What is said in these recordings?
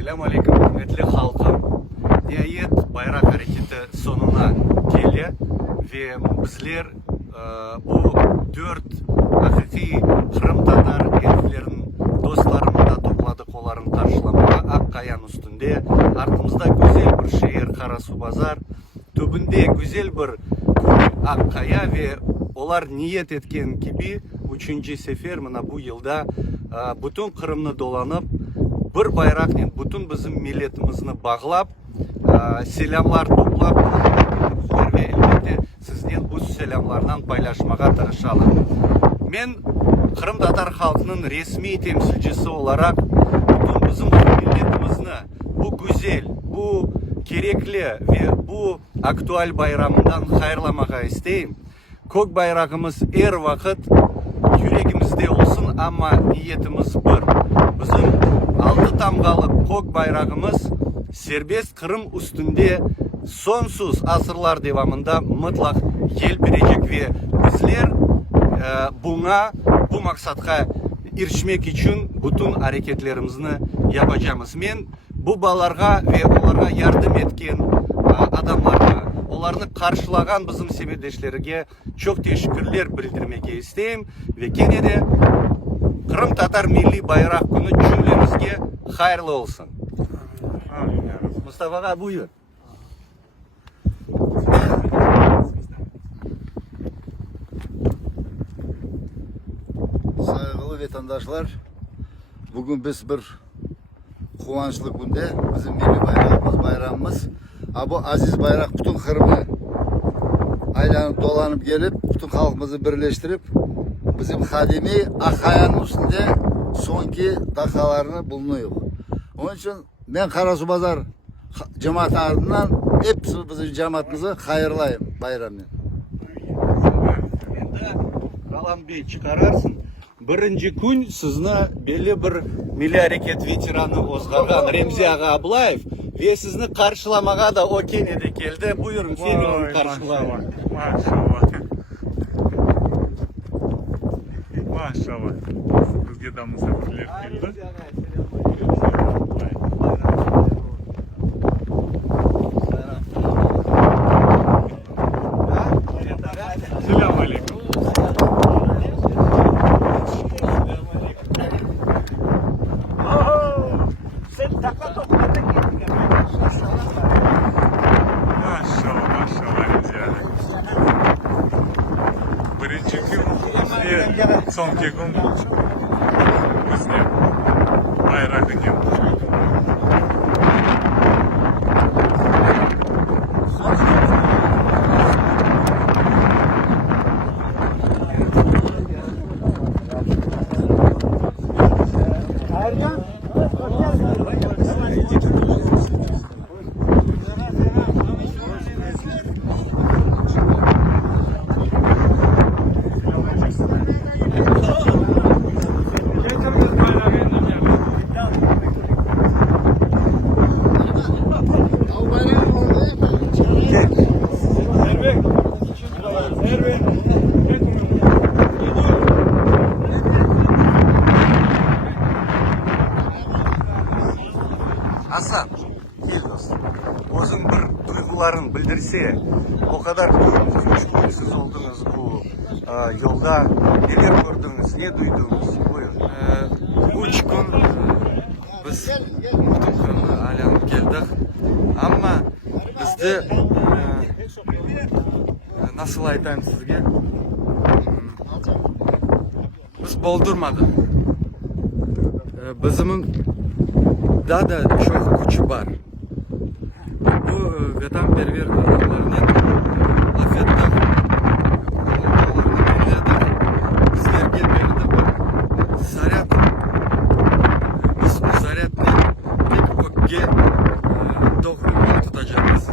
Selam aleyküm hürmetli halkım. Nihayet bayrak hareketi sonuna geldi ve bizler bu 4 hakiki Kırım Tatar elflerin dostlarını da topladık, onların karşılamaya Akkayan üstünde. Arkamızda güzel bir şehir Karasu Bazar, tübünde güzel bir Akkaya ve onlar niyet etken gibi 3. sefer mına bu yılda bütün Kırım'ını dolanıp bir bayrakla bütün bizim milletimizni bağlap, selamlar toplap ve elbette sizden bu selamlardan paylaşmaya tırışalım. Men Kırım Tatar halkının resmi temsilcisi olarak bütün bizim milletimizni bu güzel, bu gerekli ve bu aktual bayramından hayırlamaya isteyim. Kök bayrağımız her vakit yüreğimizde olsun ama niyetimiz bir. Bizim 6 tamgalı kök bayrağımız serbest Kırım üstünde sonsuz asırlar devamında mutlak yel verecek ve bizler bu maksatқа erişmek için bütün hareketlerimizni yapacağız. Men bu balarga ve onlara yardım etken adamlarga, onlarını karşılagan bizim semirdeşlerine çok teşekkürler bildirmeye isteyim ve gene de Kırım Tatar Milli Bayrak Günü cümlemizge hayırlı olsun. Mustafa'ga buyur. Saygılı vatandaşlar, bugün biz bir kuvvançlı günde bizim milli bayramımız. Bu aziz bayrak bütün Kırım'ı aylanıp dolanıp gelip bütün halkımızı birleştirip bizim hadimi Akkayan'ın üstünde sonki dakikalarını bulunuyor. Onun için ben Karasu Bazar cemaat ardından hepsi bizim cemaatimizi hayırlayım bayramla. Kalan bir çıkararsın. Birinci gün sizni belli bir milli hareket veteranı Ozgargan Remzi Ağa Ablayev ve sizni karşılamaya da o Kenede geldi. Buyurun seni onu karşılayın. Maşallah. Maşallah. Bizge de misafirler geldi. Selam aleyküm. Birinci gün son gün bizne bayrak ekan. Hasan, gel dostum. O'zing bir duygularını bildirse, o kadar siz oldunuz bu yolda. Neler gördünüz, ne duydunuz? Buyurun. 3 gün biz bütün Kırım'ı aylanıp geldik. Ama bizde nasıl aytayım sizge? Biz boldurmadık. Bizim'in daha da çok gücü var. Bu vatanperver adamların afetler bizlerge berdi bir zaryat. Biz bu zaryatni tek ökke doğru tutacağız.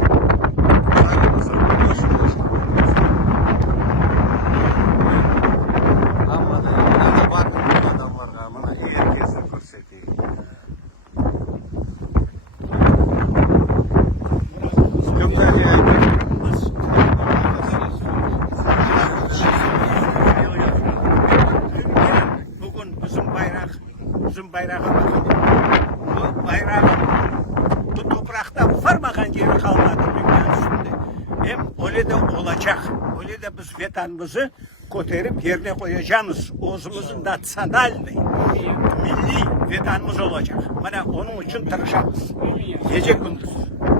Ama da bak adamlarga mana herkesni ko'rsataylik. Bugün bizim bayrağımız bu bayrağı Irak'ta varmakan yeri kalmadı dünyanın üstünde. Hem öyle de olacak. Öyle de biz vatanımızı kotarıp yerine koyacağız. Oğuzumuzun da sandalye. Milli vatanımız olacak. Bana onun için tırışamız. Gece gündüz.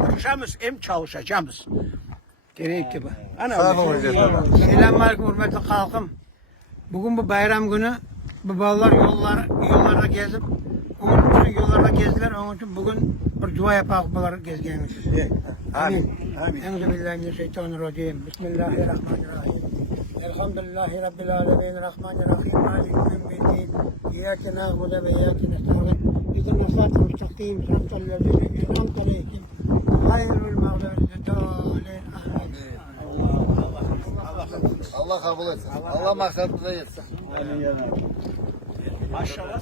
Tırışamız hem çalışacağız. Gerekli bu. Sağ olun hocam. Selamünaleyküm hürmetli halkım. Bugün bu bayram günü bu ballar yollarda gezip onun için yollarda gezdiler. Onun için bugün bir dua yapak bunlar gezgeniz. Amin. Euzubillahimineşşeytanirracim. Bismillahirrahmanirrahim. Elhamdülillahi Rabbil alemin. Rahmanirrahim. Malik yevmiddin. İyyâke na'budu ve iyyâke nestaîn. İhdina sıratal müstakîm. Sıratal lezîne en'amte aleyhim. Gayril mağdûbi ddâlin. Allah kabul etsin. Allah maksadınıza yetsin. Maşallah.